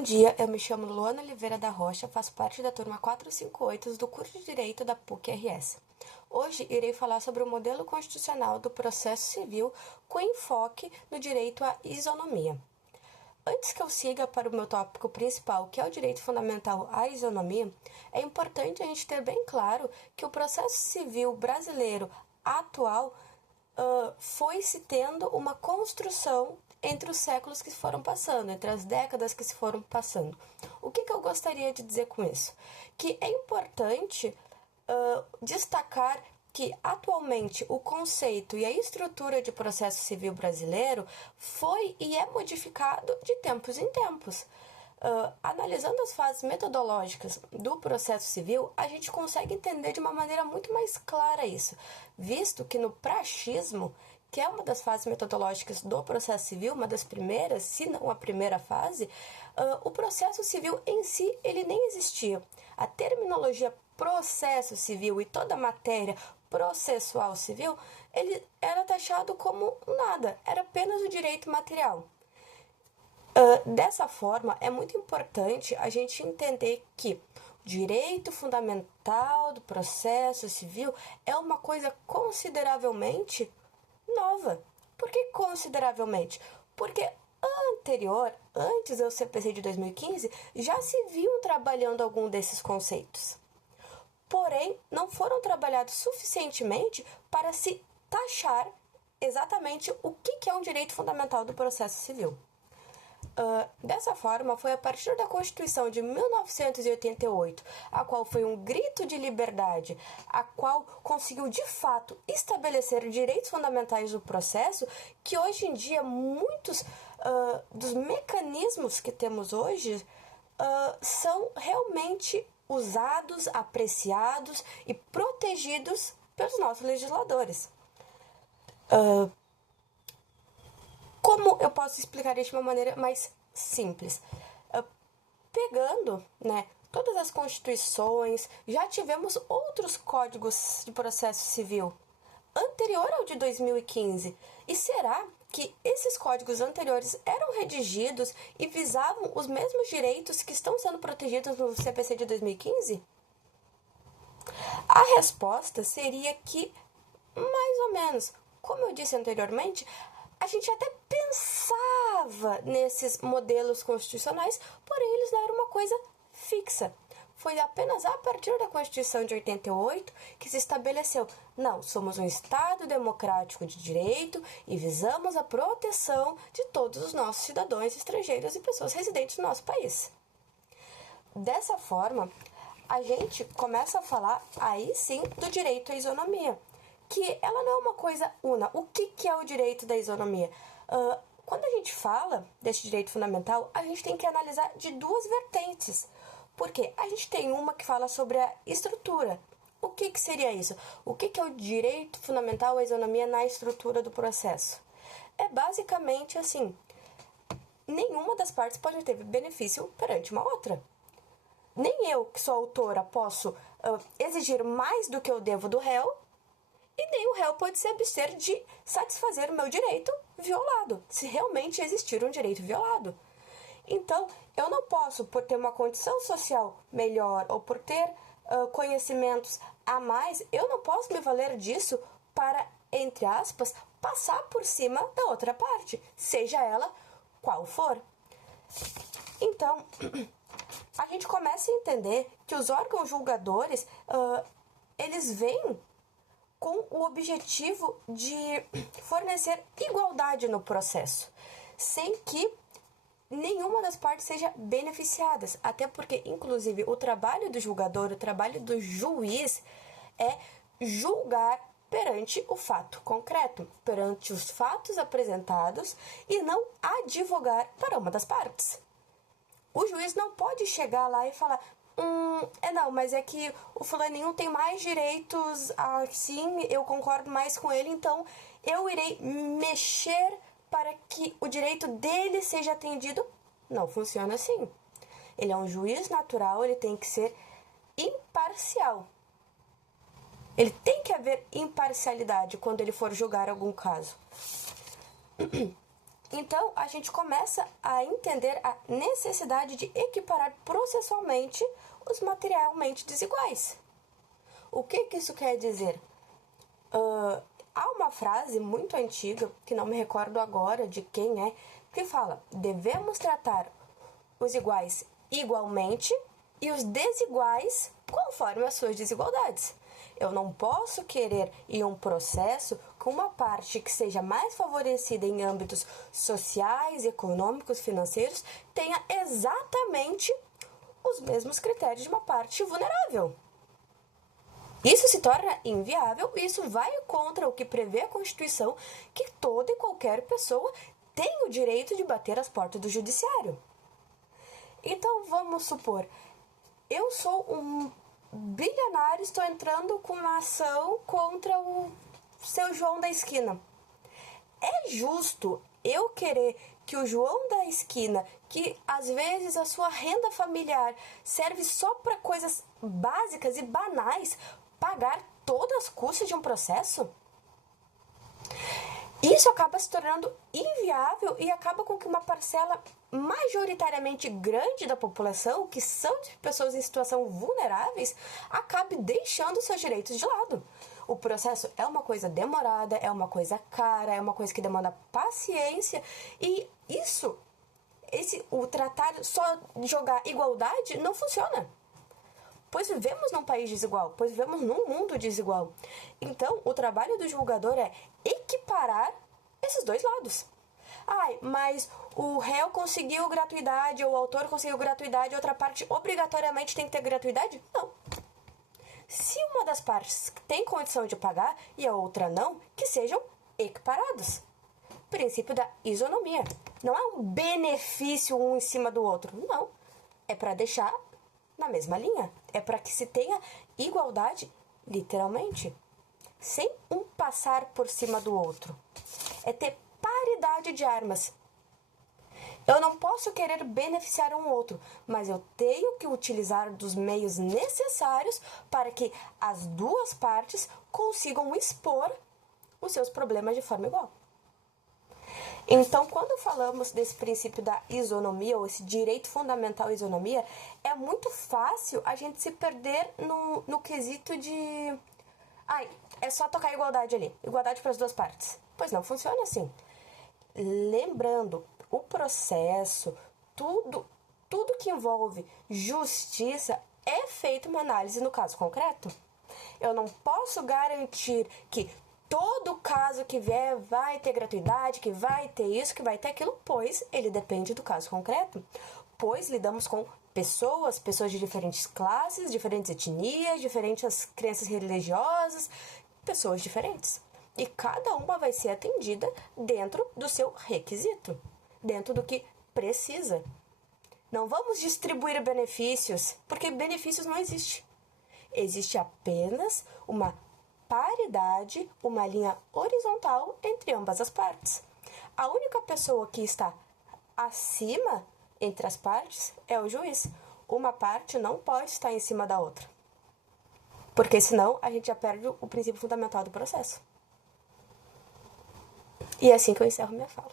Bom dia, eu me chamo Luana Oliveira da Rocha, faço parte da turma 458 do curso de Direito da PUC-RS. Hoje irei falar sobre o modelo constitucional do processo civil com enfoque no direito à isonomia. Antes que eu siga para o meu tópico principal, que é o direito fundamental à isonomia, é importante a gente ter bem claro que o processo civil brasileiro atual foi se tendo uma construção entre os séculos que foram passando, entre as décadas que se foram passando. O que eu gostaria de dizer com isso? Que é importante destacar que atualmente o conceito e a estrutura de processo civil brasileiro foi e é modificado de tempos em tempos. Analisando as fases metodológicas do processo civil, a gente consegue entender de uma maneira muito mais clara isso, visto que no praxismo, que é uma das fases metodológicas do processo civil, uma das primeiras, se não a primeira fase, o processo civil em si ele nem existia. A terminologia processo civil e toda a matéria processual civil, ele era taxado como nada, era apenas o direito material. Dessa forma, é muito importante a gente entender que o direito fundamental do processo civil é uma coisa consideravelmente nova. Por que consideravelmente? Porque antes do CPC de 2015, já se viam trabalhando algum desses conceitos. Porém, não foram trabalhados suficientemente para se taxar exatamente o que é um direito fundamental do processo civil. Dessa forma, foi a partir da Constituição de 1988, a qual foi um grito de liberdade, a qual conseguiu de fato estabelecer direitos fundamentais do processo, que hoje em dia muitos dos mecanismos que temos hoje são realmente usados, apreciados e protegidos pelos nossos legisladores. Como eu posso explicar isso de uma maneira mais simples? Pegando, todas as constituições, já tivemos outros códigos de processo civil anterior ao de 2015. E será que esses códigos anteriores eram redigidos e visavam os mesmos direitos que estão sendo protegidos no CPC de 2015? A resposta seria que, mais ou menos, como eu disse anteriormente, a gente até pensava nesses modelos constitucionais, porém eles não eram uma coisa fixa. Foi apenas a partir da Constituição de 88 que se estabeleceu: não, somos um Estado democrático de direito e visamos a proteção de todos os nossos cidadãos estrangeiros e pessoas residentes no nosso país. Dessa forma, a gente começa a falar aí sim do direito à isonomia, que ela não é uma coisa una. O que é o direito da isonomia? Quando a gente fala desse direito fundamental, a gente tem que analisar de duas vertentes. Porque a gente tem uma que fala sobre a estrutura. O que seria isso? O que é o direito fundamental à isonomia na estrutura do processo? É basicamente assim: nenhuma das partes pode ter benefício perante uma outra. Nem eu, que sou autora, posso exigir mais do que eu devo do réu, e nem o réu pode se abster de satisfazer o meu direito violado, se realmente existir um direito violado. Então, eu não posso, por ter uma condição social melhor ou por ter conhecimentos a mais, eu não posso me valer disso para, entre aspas, passar por cima da outra parte, seja ela qual for. Então, a gente começa a entender que os órgãos julgadores, eles vêm com o objetivo de fornecer igualdade no processo, sem que nenhuma das partes seja beneficiada, até porque, inclusive, o trabalho do julgador, o trabalho do juiz é julgar perante o fato concreto, perante os fatos apresentados, e não advogar para uma das partes. O juiz não pode chegar lá e falar: não, mas é que o fulaninho tem mais direitos, assim, eu concordo mais com ele, então eu irei mexer para que o direito dele seja atendido. Não funciona assim. Ele é um juiz natural, ele tem que ser imparcial. Ele tem que haver imparcialidade quando ele for julgar algum caso. Então, a gente começa a entender a necessidade de equiparar processualmente os materialmente desiguais. O que isso quer dizer? Há uma frase muito antiga, que não me recordo agora de quem é, que fala: devemos tratar os iguais igualmente e os desiguais conforme as suas desigualdades. Eu não posso querer em um processo com uma parte que seja mais favorecida em âmbitos sociais, econômicos, financeiros, tenha exatamente os mesmos critérios de uma parte vulnerável. Isso se torna inviável e isso vai contra o que prevê a Constituição, que toda e qualquer pessoa tem o direito de bater às portas do judiciário. Então, vamos supor, eu sou um bilionário, estou entrando com uma ação contra o seu João da esquina. É justo eu querer que o João da esquina, que às vezes a sua renda familiar serve só para coisas básicas e banais, pagar todas as custas de um processo? Isso acaba se tornando inviável e acaba com que uma parcela majoritariamente grande da população, que são de pessoas em situação vulneráveis, acabe deixando seus direitos de lado. O processo é uma coisa demorada, é uma coisa cara, é uma coisa que demanda paciência e o tratar só de jogar igualdade não funciona. Pois vivemos num país desigual, pois vivemos num mundo desigual. Então, o trabalho do julgador é equiparar esses dois lados. Mas o réu conseguiu gratuidade, ou o autor conseguiu gratuidade, outra parte obrigatoriamente tem que ter gratuidade? Não. Se uma das partes tem condição de pagar e a outra não, que sejam equiparados. Princípio da isonomia. Não é um benefício um em cima do outro. Não. É para deixar na mesma linha. É para que se tenha igualdade, literalmente. Sem um passar por cima do outro. É ter paridade de armas. Eu não posso querer beneficiar um outro, mas eu tenho que utilizar dos meios necessários para que as duas partes consigam expor os seus problemas de forma igual. Então, quando falamos desse princípio da isonomia, ou esse direito fundamental à isonomia, é muito fácil a gente se perder no quesito de... é só tocar igualdade ali. Igualdade para as duas partes. Pois não funciona assim. Lembrando, o processo, tudo que envolve justiça é feita uma análise no caso concreto. Eu não posso garantir que todo caso que vier vai ter gratuidade, que vai ter isso, que vai ter aquilo, pois ele depende do caso concreto. Pois lidamos com pessoas de diferentes classes, diferentes etnias, diferentes crenças religiosas, pessoas diferentes. E cada uma vai ser atendida dentro do seu requisito, dentro do que precisa. Não vamos distribuir benefícios, porque benefícios não existe. Existe apenas uma paridade, uma linha horizontal entre ambas as partes. A única pessoa que está acima entre as partes é o juiz. Uma parte não pode estar em cima da outra. Porque senão a gente já perde o princípio fundamental do processo. E é assim que eu encerro minha fala.